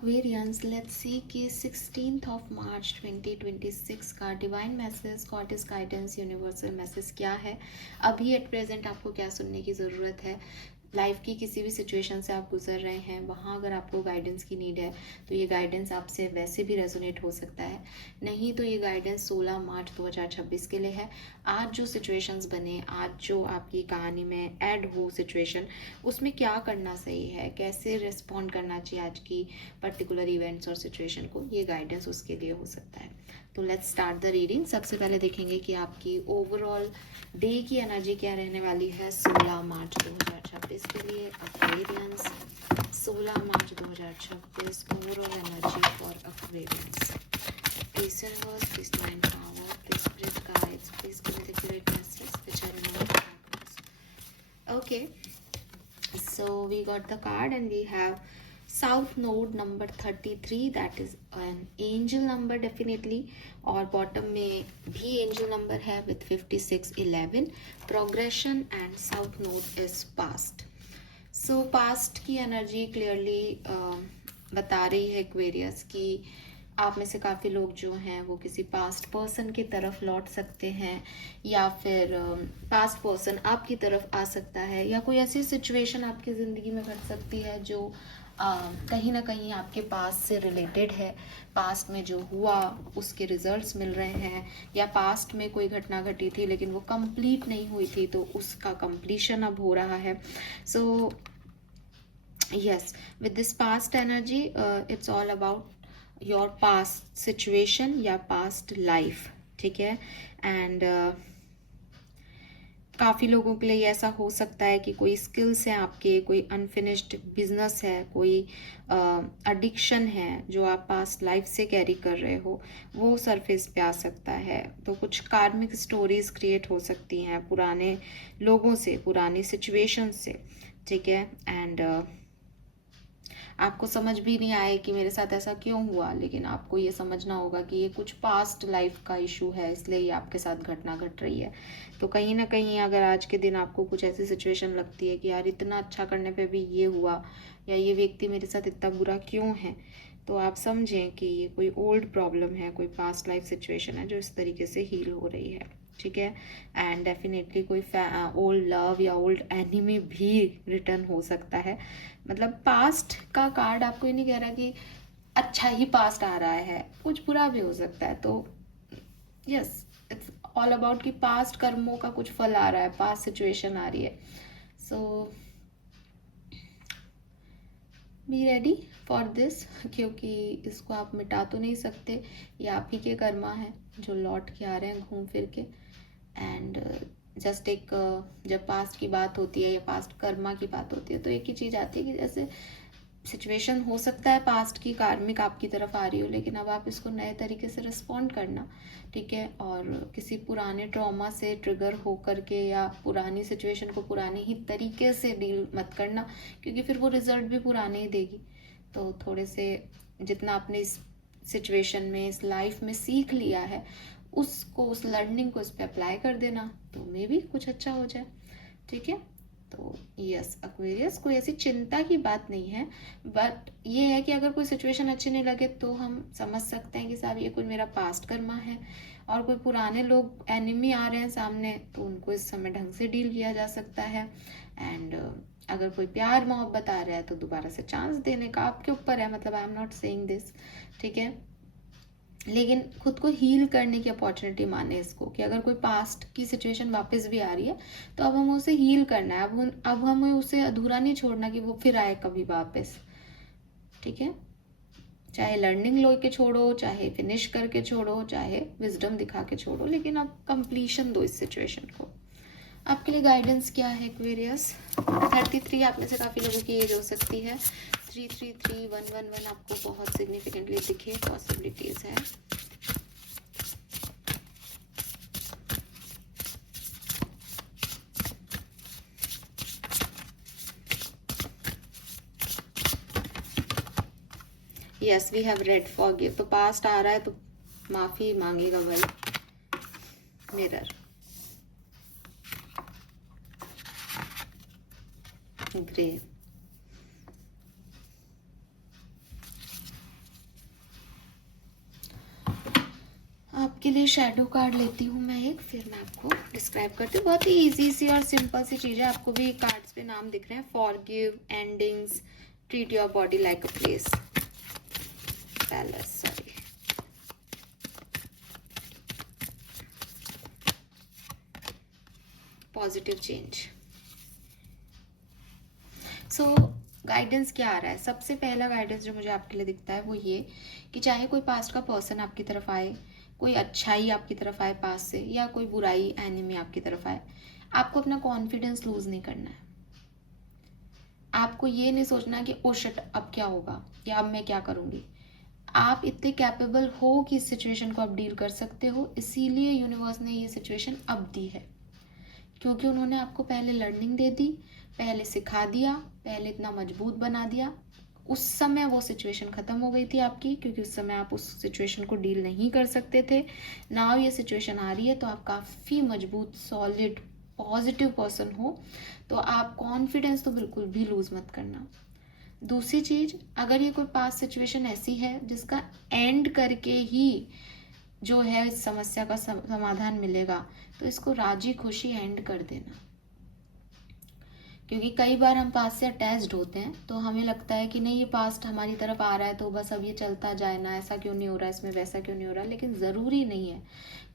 Aquarians, let's see कि 16th of March 2026 का divine message, goddess guidance, universal message क्या है। अभी एट प्रेजेंट आपको क्या सुनने की ज़रूरत है। लाइफ की किसी भी सिचुएशन से आप गुजर रहे हैं, वहाँ अगर आपको गाइडेंस की नीड है तो ये गाइडेंस आपसे वैसे भी रेजोनेट हो सकता है। नहीं तो ये गाइडेंस 16 मार्च 2026 के लिए है। आज जो सिचुएशंस बने, आज जो आपकी कहानी में ऐड हो सिचुएशन, उसमें क्या करना सही है, कैसे रिस्पॉन्ड करना चाहिए आज की पर्टिकुलर इवेंट्स और सिचुएशन को, ये गाइडेंस उसके लिए हो सकता है। तो लेट्स स्टार्ट द रीडिंग। सबसे पहले देखेंगे कि आपकी ओवरऑल डे की एनर्जी क्या रहने वाली है 16 मार्च 2026 के लिए। Aquarians, 16 March 2026 overall energy for Aquarians. Please universe, please divine power, please spirit guides, please give me the accurate message which I remember. Okay, so we got the card and we have South Node number 33, that is an angel number definitely, और bottom में भी angel number है with 5611, progression and south node is past. So past की energy clearly बता रही है Aquarius कि आप में से काफ़ी लोग जो हैं वो किसी पास्ट पर्सन की तरफ लौट सकते हैं, या फिर पास्ट पर्सन आपकी तरफ आ सकता है, या कोई ऐसी सिचुएशन आपकी ज़िंदगी में घट सकती है जो कहीं ना कहीं आपके पास्ट से रिलेटेड है। पास्ट में जो हुआ उसके रिजल्ट्स मिल रहे हैं, या पास्ट में कोई घटना घटी थी लेकिन वो कंप्लीट नहीं हुई थी तो उसका कंप्लीशन अब हो रहा है। सो yes, with this past energy, it's all about your past situation या past life, ठीक है। एंड काफ़ी लोगों के लिए ऐसा हो सकता है कि कोई स्किल्स हैं आपके, कोई अनफिनिश्ड बिजनेस है, कोई एडिक्शन है जो आप पास्ट लाइफ से कैरी कर रहे हो, वो सरफेस पे आ सकता है। तो कुछ कार्मिक स्टोरीज क्रिएट हो सकती हैं पुराने लोगों से, पुरानी सिचुएशन से, ठीक है। एंड आपको समझ भी नहीं आए कि मेरे साथ ऐसा क्यों हुआ, लेकिन आपको ये समझना होगा कि ये कुछ पास्ट लाइफ का इशू है, इसलिए ये आपके साथ घटना घट रही है। तो कहीं ना कहीं अगर आज के दिन आपको कुछ ऐसी सिचुएशन लगती है कि यार इतना अच्छा करने पे भी ये हुआ, या ये व्यक्ति मेरे साथ इतना बुरा क्यों है, तो आप समझें कि ये कोई ओल्ड प्रॉब्लम है, कोई पास्ट लाइफ सिचुएशन है जो इस तरीके से हील हो रही है, ठीक है। एंड डेफिनेटली कोई ओल्ड लव या ओल्ड एनिमी भी रिटर्न हो सकता है। मतलब पास्ट का कार्ड आपको ये नहीं कह रहा कि अच्छा ही पास्ट आ रहा है, कुछ बुरा भी हो सकता है। तो यस, इट्स ऑल अबाउट कि पास्ट कर्मों का कुछ फल आ रहा है, पास्ट सिचुएशन आ रही है। सो बी रेडी फॉर दिस, क्योंकि इसको आप मिटा तो नहीं सकते, ये आप ही के कर्मा हैं जो लौट के आ रहे हैं घूम फिर के। एंड जस्ट एक जब पास्ट की बात होती है या पास्ट कर्मा की बात होती है तो एक ही चीज़ आती है कि जैसे सिचुएशन हो सकता है पास्ट की कार्मिक आपकी तरफ आ रही हो, लेकिन अब आप इसको नए तरीके से रिस्पॉन्ड करना, ठीक है। और किसी पुराने ट्रॉमा से ट्रिगर हो करके या पुरानी सिचुएशन को पुराने ही तरीके से डील मत करना, क्योंकि फिर वो रिजल्ट भी पुराने ही देगी। तो थोड़े से जितना आपने इस सिचुएशन में, इस लाइफ में सीख लिया है, उसको, उस लर्निंग को इस पर अप्लाई कर देना, तो मे भी कुछ अच्छा हो जाए, ठीक है। तो यस एक्वेरियस, कोई ऐसी चिंता की बात नहीं है, बट ये है कि अगर कोई सिचुएशन अच्छी नहीं लगे तो हम समझ सकते हैं कि साहब ये कोई मेरा पास्ट कर्मा है, और कोई पुराने लोग एनिमी आ रहे हैं सामने तो उनको इस समय ढंग से डील किया जा सकता है। एंड अगर कोई प्यार मोहब्बत आ रहा है तो दोबारा से चांस देने का आपके ऊपर है, मतलब I am not saying this, ठीक है। लेकिन खुद को हील करने की अपॉर्चुनिटी माने इसको, कि अगर कोई पास्ट की सिचुएशन वापस भी आ रही है तो अब हमें उसे हील करना है, अब हमें उसे अधूरा नहीं छोड़ना कि वो फिर आए कभी वापस, ठीक है। चाहे लर्निंग लो के छोड़ो, चाहे फिनिश करके छोड़ो, चाहे विजडम दिखा के छोड़ो, लेकिन अब कंप्लीशन दो इस सिचुएशन को। आपके लिए गाइडेंस क्या है एक्वेरियस। 33 आप में से काफ़ी लोगों की एज हो सकती है। 333111 आपको बहुत सिग्निफिकेंटली दिखे, पॉसिबिलिटीज़ है। Yes, we have red forgive, तो पास्ट आ रहा है तो माफ़ी मांगेगा भाई। मिरर, ग्रे, आपके लिए शैडो कार्ड लेती हूँ मैं एक, फिर मैं आपको डिस्क्राइब करती हूँ। बहुत ही इजी सी और सिंपल सी चीज़ है। आपको भी कार्ड्स पे नाम दिख रहे हैं, forgive, endings, treat your body like a place, palace, sorry, positive change. So guidance क्या आ रहा है? सबसे पहला गाइडेंस जो मुझे आपके लिए दिखता है वो ये कि चाहे कोई पास्ट का पर्सन आपकी तरफ आए, कोई अच्छाई आपकी तरफ आए पास से, या कोई बुराई एनिमी आपकी तरफ आए, आपको अपना कॉन्फिडेंस लूज नहीं करना है। आपको ये नहीं सोचना कि ओ शिट अब क्या होगा या अब मैं क्या करूँगी। आप इतने कैपेबल हो कि इस सिचुएशन को आप डील कर सकते हो, इसीलिए यूनिवर्स ने ये सिचुएशन अब दी है, क्योंकि उन्होंने आपको पहले लर्निंग दे दी, पहले सिखा दिया, पहले इतना मजबूत बना दिया। उस समय वो सिचुएशन ख़त्म हो गई थी आपकी, क्योंकि उस समय आप उस सिचुएशन को डील नहीं कर सकते थे। नाउ ये सिचुएशन आ रही है तो आप काफ़ी मजबूत, सॉलिड, पॉजिटिव पर्सन हो, तो आप कॉन्फिडेंस तो बिल्कुल भी लूज़ मत करना। दूसरी चीज़, अगर ये कोई पास सिचुएशन ऐसी है जिसका एंड करके ही जो है इस समस्या का समाधान मिलेगा, तो इसको राजी खुशी एंड कर देना। क्योंकि कई बार हम पास्ट से अटैच्ड होते हैं तो हमें लगता है कि नहीं ये पास्ट हमारी तरफ आ रहा है तो बस अब ये चलता जाए ना, ऐसा क्यों नहीं हो रहा, इसमें वैसा क्यों नहीं हो रहा। लेकिन ज़रूरी नहीं है।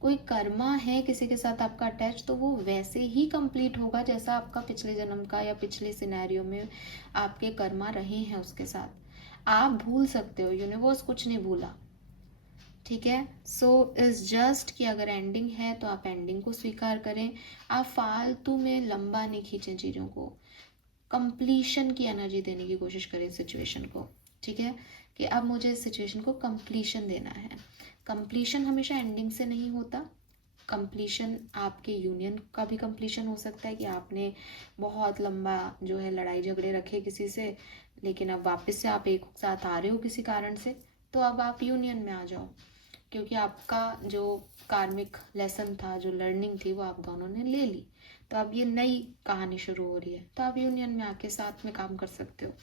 कोई कर्मा है किसी के साथ आपका अटैच, तो वो वैसे ही कंप्लीट होगा जैसा आपका पिछले जन्म का या पिछले सिनेरियो में आपके कर्मा रहे हैं उसके साथ। आप भूल सकते हो, यूनिवर्स कुछ नहीं भूला, ठीक है। सो इज जस्ट कि अगर एंडिंग है तो आप एंडिंग को स्वीकार करें। आप फालतू में लंबा नहीं खींचें चीज़ों को, कंप्लीशन की एनर्जी देने की कोशिश करें सिचुएशन को, ठीक है, कि अब मुझे इस सिचुएशन को कंप्लीशन देना है। कंप्लीशन हमेशा एंडिंग से नहीं होता। कंप्लीशन आपके यूनियन का भी कंप्लीशन हो सकता है कि आपने बहुत लंबा जो है लड़ाई झगड़े रखे किसी से, लेकिन अब वापस से आप एक साथ आ रहे हो किसी कारण से, तो अब आप यूनियन में आ जाओ, क्योंकि आपका जो कार्मिक लेसन था, जो लर्निंग थी, वो आप दोनों ने ले ली। तो अब ये नई कहानी शुरू हो रही है, तो आप यूनियन में आके साथ में काम कर सकते हो।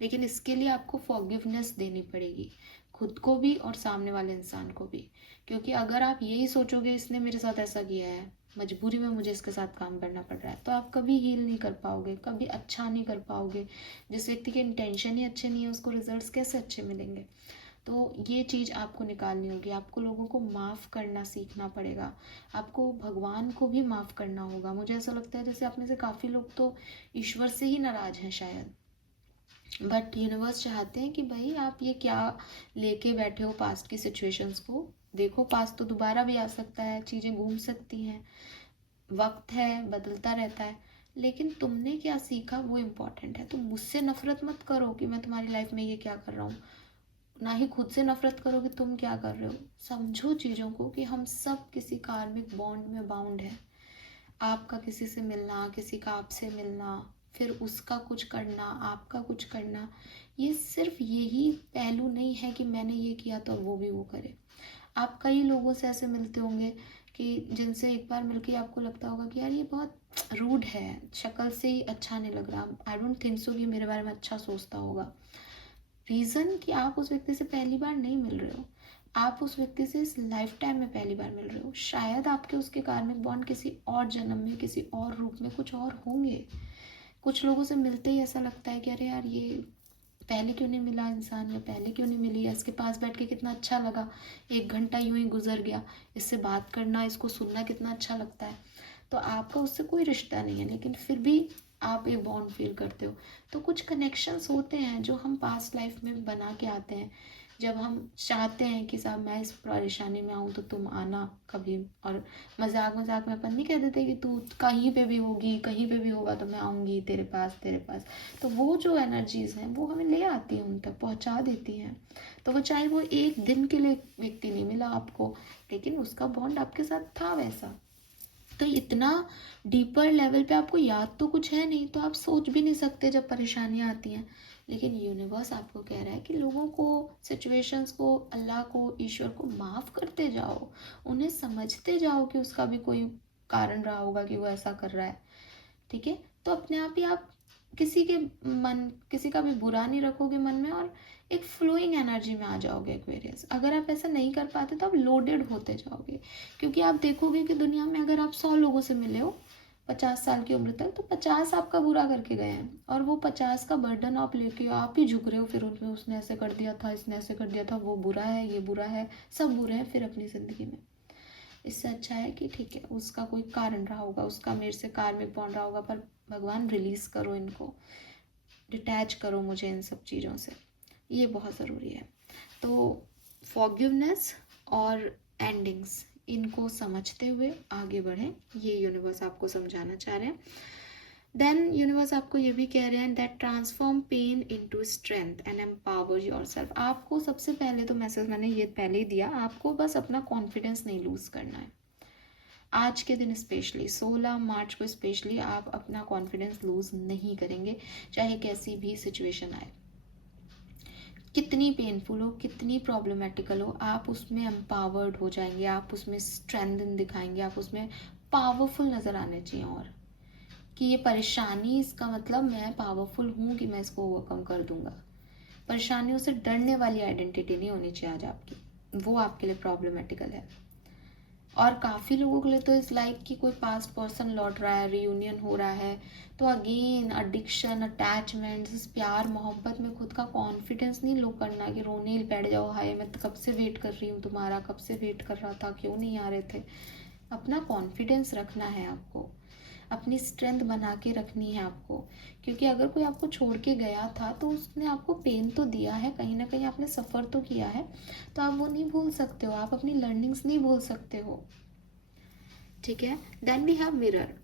लेकिन इसके लिए आपको फॉरगिवनेस देनी पड़ेगी, खुद को भी और सामने वाले इंसान को भी। क्योंकि अगर आप यही सोचोगे इसने मेरे साथ ऐसा किया है, मजबूरी में मुझे इसके साथ काम करना पड़ रहा है, तो आप कभी हील नहीं कर पाओगे, कभी अच्छा नहीं कर पाओगे। जिस व्यक्ति के इंटेंशन ही अच्छे नहीं है उसको रिजल्ट्स कैसे अच्छे मिलेंगे। तो ये चीज़ आपको निकालनी होगी। आपको लोगों को माफ़ करना सीखना पड़ेगा, आपको भगवान को भी माफ़ करना होगा। मुझे ऐसा लगता है जैसे आप में से काफ़ी लोग तो ईश्वर से ही नाराज़ हैं शायद, बट यूनिवर्स चाहते हैं कि भाई आप ये क्या लेके बैठे हो पास्ट की सिचुएशंस को। देखो पास्ट तो दोबारा भी आ सकता है, चीज़ें घूम सकती हैं, वक्त है, बदलता रहता है, लेकिन तुमने क्या सीखा वो इम्पोर्टेंट है। तो मुझसे नफरत मत करो कि मैं तुम्हारी लाइफ में ये क्या कर रहा हूँ, ना ही खुद से नफरत करो कि तुम क्या कर रहे हो। समझो चीज़ों को कि हम सब किसी कार्मिक बॉन्ड में बाउंड है। आपका किसी से मिलना, किसी का आपसे मिलना, फिर उसका कुछ करना, आपका कुछ करना, ये सिर्फ यही पहलू नहीं है कि मैंने ये किया तो वो भी वो करे। आप कई लोगों से ऐसे मिलते होंगे कि जिनसे एक बार मिलके आपको लगता होगा कि यार ये बहुत रूड है, शक्ल से ही अच्छा नहीं लग रहा, आई डोंट थिंक सो कि मेरे बारे में अच्छा सोचता होगा। रीज़न कि आप उस व्यक्ति से पहली बार नहीं मिल रहे हो, आप उस व्यक्ति से इस लाइफ टाइम में पहली बार मिल रहे हो। शायद आपके उसके कार्मिक बॉन्ड किसी और जन्म में, किसी और रूप में कुछ और होंगे। कुछ लोगों से मिलते ही ऐसा लगता है कि अरे यार ये पहले क्यों नहीं मिला इंसान, या पहले क्यों नहीं मिली, या इसके पास बैठ के कितना अच्छा लगा, 1 घंटा यूं ही गुजर गया, इससे बात करना, इसको सुनना कितना अच्छा लगता है। तो आपका उससे कोई रिश्ता नहीं है, लेकिन फिर भी आप एक बॉन्ड फील करते हो। तो कुछ कनेक्शंस होते हैं जो हम पास्ट लाइफ में बना के आते हैं, जब हम चाहते हैं कि साहब मैं इस परेशानी में आऊँ तो तुम आना कभी, और मजाक मजाक में अपन नहीं कह देते कि तू कहीं पे भी होगी, कहीं पे भी होगा तो मैं आऊँगी तेरे पास तेरे पास। तो वो जो एनर्जीज़ हैं वो हमें ले आती हैं, उन तक पहुँचा देती हैं। तो वो चाहे वो एक दिन के लिए व्यक्ति नहीं मिला आपको, लेकिन उसका बॉन्ड आपके साथ था वैसा। तो इतना डीपर लेवल पे आपको याद तो कुछ है नहीं, तो आप सोच भी नहीं सकते जब परेशानियां आती हैं। लेकिन यूनिवर्स आपको कह रहा है कि लोगों को, सिचुएशंस को, अल्लाह को, ईश्वर को माफ़ करते जाओ, उन्हें समझते जाओ कि उसका भी कोई कारण रहा होगा कि वो ऐसा कर रहा है, ठीक है। तो अपने आप ही आप किसी का भी बुरा नहीं रखोगे मन में, और एक फ्लोइंग एनर्जी में आ जाओगे एक्वेरियस। अगर आप ऐसा नहीं कर पाते तो आप लोडेड होते जाओगे, क्योंकि आप देखोगे कि दुनिया में अगर आप 100 लोगों से मिले हो 50 साल की उम्र तक, तो 50 आपका बुरा करके गए हैं, और वो 50 का बर्डन आप लेके आप ही झुक रहे हो फिर उनमें, उसने ऐसे कर दिया था, इसने ऐसे कर दिया था, वो बुरा है, ये बुरा है, सब बुरे हैं फिर अपनी ज़िंदगी में। इससे अच्छा है कि ठीक है, उसका कोई कारण रहा होगा, उसका मेरे से कार्मिक बॉन्ड रहा होगा, पर भगवान रिलीज़ करो इनको, डिटैच करो मुझे इन सब चीज़ों से, ये बहुत ज़रूरी है। तो फॉरगिवनेस और एंडिंग्स, इनको समझते हुए आगे बढ़ें, ये यूनिवर्स आपको समझाना चाह रहे हैं। देन यूनिवर्स आपको ये भी कह रहे हैं that transform pain into strength and empower yourself. आपको सबसे पहले तो मैसेज मैंने ये पहले ही दिया, आपको बस अपना कॉन्फिडेंस नहीं लूज़ करना है। आज के दिन स्पेशली 16 मार्च को स्पेशली आप अपना कॉन्फिडेंस लूज़ नहीं करेंगे, चाहे कैसी भी सिचुएशन आए, कितनी पेनफुल हो, कितनी प्रॉब्लमेटिकल हो, आप उसमें एम्पावर्ड हो जाएंगे, आप उसमें स्ट्रेंथ दिखाएंगे, आप उसमें पावरफुल नज़र आने चाहिए, और कि ये परेशानी, इसका मतलब मैं पावरफुल हूँ कि मैं इसको ओवरकम कर दूंगा। परेशानियों से डरने वाली आइडेंटिटी नहीं होनी चाहिए आज आपकी, वो आपके लिए प्रॉब्लमेटिकल है। और काफ़ी लोगों के लिए तो इस लाइक कि कोई पास्ट पर्सन लौट रहा है, रियूनियन हो रहा है, तो अगेन एडिक्शन, अटैचमेंट, इस प्यार मोहब्बत में खुद का कॉन्फिडेंस नहीं लो करना कि रोने बैठ जाओ, हाय मैं कब से वेट कर रही हूँ तुम्हारा, कब से वेट कर रहा था, क्यों नहीं आ रहे थे। अपना कॉन्फिडेंस रखना है आपको, अपनी स्ट्रेंथ बना के रखनी है आपको, क्योंकि अगर कोई आपको छोड़ के गया था तो उसने आपको पेन तो दिया है, कहीं ना कहीं आपने सफ़र तो किया है, तो आप वो नहीं भूल सकते हो, आप अपनी लर्निंग्स नहीं भूल सकते हो। ठीक है। Then we have mirror.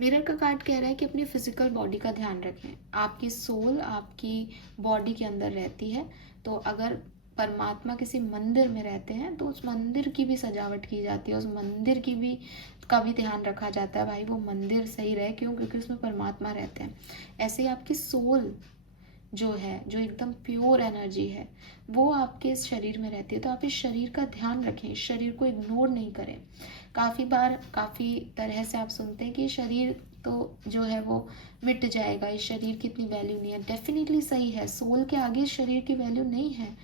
Mirror का कार्ड कह रहा है कि अपनी फिजिकल बॉडी का ध्यान रखें। आपकी सोल आपकी बॉडी के अंदर रहती है, तो अगर परमात्मा किसी मंदिर में रहते हैं तो उस मंदिर की भी सजावट की जाती है, उस मंदिर की भी का भी ध्यान रखा जाता है, भाई वो मंदिर सही रहे, क्यों? क्योंकि उसमें परमात्मा रहते हैं। ऐसे ही आपकी सोल जो है, जो एकदम प्योर एनर्जी है, वो आपके इस शरीर में रहती है, तो आप इस शरीर का ध्यान रखें, इस शरीर को इग्नोर नहीं करें। काफ़ी बार काफ़ी तरह से आप सुनते हैं कि शरीर तो जो है वो मिट जाएगा, इस शरीर की इतनी वैल्यू नहीं है। डेफिनेटली सही है, सोल के आगे शरीर की वैल्यू नहीं है,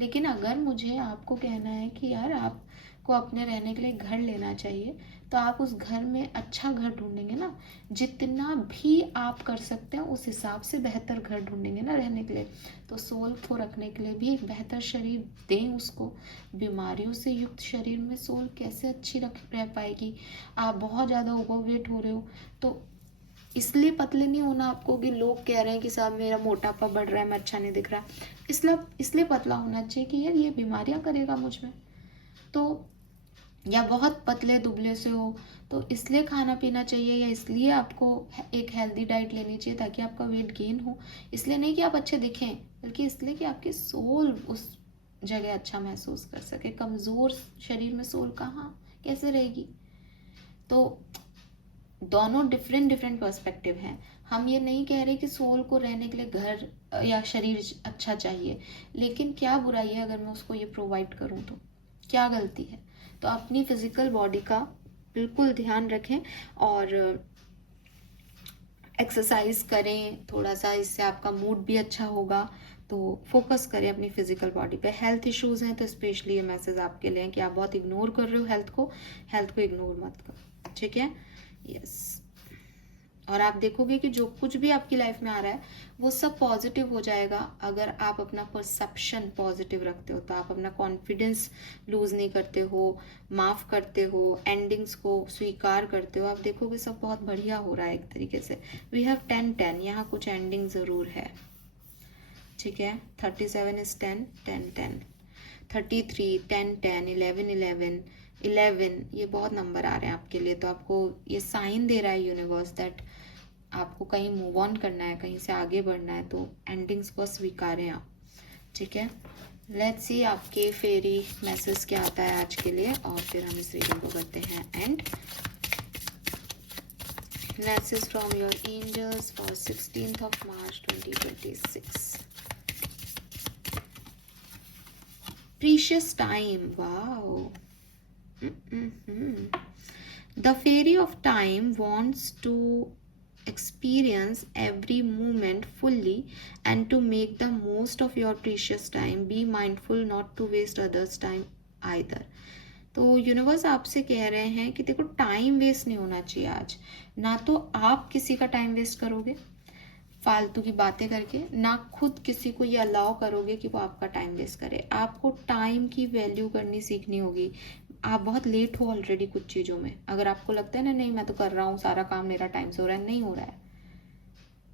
लेकिन अगर मुझे आपको कहना है कि यार आपको अपने रहने के लिए घर लेना चाहिए, तो आप उस घर में अच्छा घर ढूंढेंगे ना, जितना भी आप कर सकते हैं उस हिसाब से बेहतर घर ढूंढेंगे ना रहने के लिए। तो सोल को रखने के लिए भी एक बेहतर शरीर दें उसको। बीमारियों से युक्त शरीर में सोल कैसे अच्छी रह पाएगी? आप बहुत ज़्यादा ओवरवेट हो रहे हो, तो इसलिए पतले नहीं होना आपको कि लोग कह रहे हैं कि साहब मेरा मोटापा बढ़ रहा है, मैं अच्छा नहीं दिख रहा, इसलिए पतला होना चाहिए कि यार ये बीमारियां करेगा मुझ में। तो या बहुत पतले दुबले से हो तो इसलिए खाना पीना चाहिए, या इसलिए आपको एक हेल्दी डाइट लेनी चाहिए ताकि आपका वेट गेन हो, इसलिए नहीं कि आप अच्छे दिखें, बल्कि इसलिए कि आपकी सोल उस जगह अच्छा महसूस कर सके। कमज़ोर शरीर में सोल कहाँ कैसे रहेगी? तो दोनों डिफरेंट डिफरेंट पर्सपेक्टिव हैं। हम ये नहीं कह रहे कि सोल को रहने के लिए घर या शरीर अच्छा चाहिए, लेकिन क्या बुराई है अगर मैं उसको ये प्रोवाइड करूँ? तो क्या गलती है? तो अपनी फिजिकल बॉडी का बिल्कुल ध्यान रखें, और एक्सरसाइज करें थोड़ा सा, इससे आपका मूड भी अच्छा होगा। तो फोकस करें अपनी फिजिकल बॉडी पे। हेल्थ इश्यूज हैं तो स्पेशली ये मैसेज आपके लिए कि आप बहुत इग्नोर कर रहे हो हेल्थ को इग्नोर मत करो, ठीक है? यस। और आप देखोगे कि जो कुछ भी आपकी लाइफ में आ रहा है वो सब पॉजिटिव हो जाएगा अगर आप अपना परसेप्शन पॉजिटिव रखते हो, तो आप अपना कॉन्फिडेंस लूज नहीं करते हो, माफ करते हो, एंडिंग्स को स्वीकार करते हो, आप देखोगे सब बहुत बढ़िया हो रहा है एक तरीके से। वी हैव 10-10, यहाँ कुछ एंडिंग ज़रूर है, ठीक है? 37 इज 10, 10-10, 33, 10-10, 11-11, 11, ये बहुत नंबर आ रहे हैं आपके लिए। तो आपको ये साइन दे रहा है यूनिवर्स दैट आपको कहीं मूव ऑन करना है, कहीं से आगे बढ़ना है, तो एंडिंग्स को स्वीकारें आप, ठीक है? लेट्स सी आपके फेरी मैसेज क्या आता है आज के लिए, और फिर हम इस रीडिंग को करते हैं end. Message from your angels for 16th of March 2026. Precious time, wow. The fairy of time wants to experience every moment fully and to make the most of your precious time. Be mindful not to waste others time either. तो universe आपसे कह रहे हैं कि देखो time waste नहीं होना चाहिए आज। ना तो आप किसी का टाइम वेस्ट करोगे फालतू की बातें करके, ना खुद किसी को ये अलाउ करोगे कि वो आपका टाइम वेस्ट करे। आपको टाइम की वैल्यू करनी सीखनी होगी। आप बहुत लेट हो ऑलरेडी कुछ चीज़ों में। अगर आपको लगता है ना नहीं मैं तो कर रहा हूँ सारा काम, मेरा टाइम से हो रहा है, नहीं हो रहा है।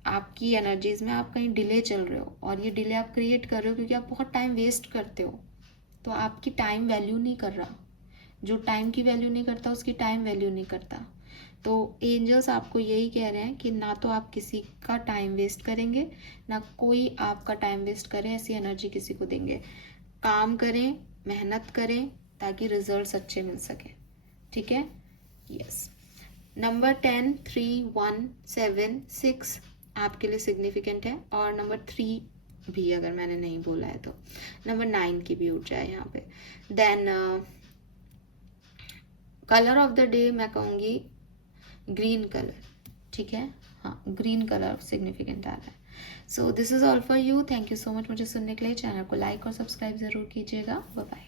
आपकी एनर्जीज में आप कहीं डिले चल रहे हो और ये डिले आप क्रिएट कर रहे हो क्योंकि आप बहुत टाइम वेस्ट करते हो। तो आपकी टाइम वैल्यू नहीं कर रहा। जो टाइम की वैल्यू नहीं करता उसकी टाइम वैल्यू नहीं करता। तो एंजल्स आपको यही कह रहे हैं कि ना तो आप किसी का टाइम वेस्ट करेंगे, ना कोई आपका टाइम वेस्ट करे, ऐसी एनर्जी किसी को देंगे। काम करें, मेहनत करें ताकि रिजल्ट्स अच्छे मिल सके। ठीक है? यस। नंबर 10, 3, 1, 7, 6 आपके लिए सिग्निफिकेंट है, और नंबर 3 भी अगर मैंने नहीं बोला है तो नंबर 9 की भी उठ जाए यहाँ पे। Then colour of the day मैं कहूँगी ग्रीन कलर। ठीक है? हाँ, ग्रीन कलर सिग्निफिकेंट आ रहा है। So this is all for you. Thank you so much मुझे सुनने के लिए। चैनल को लाइक और सब्सक्राइब ज़रूर कीजिएगा। Bye bye.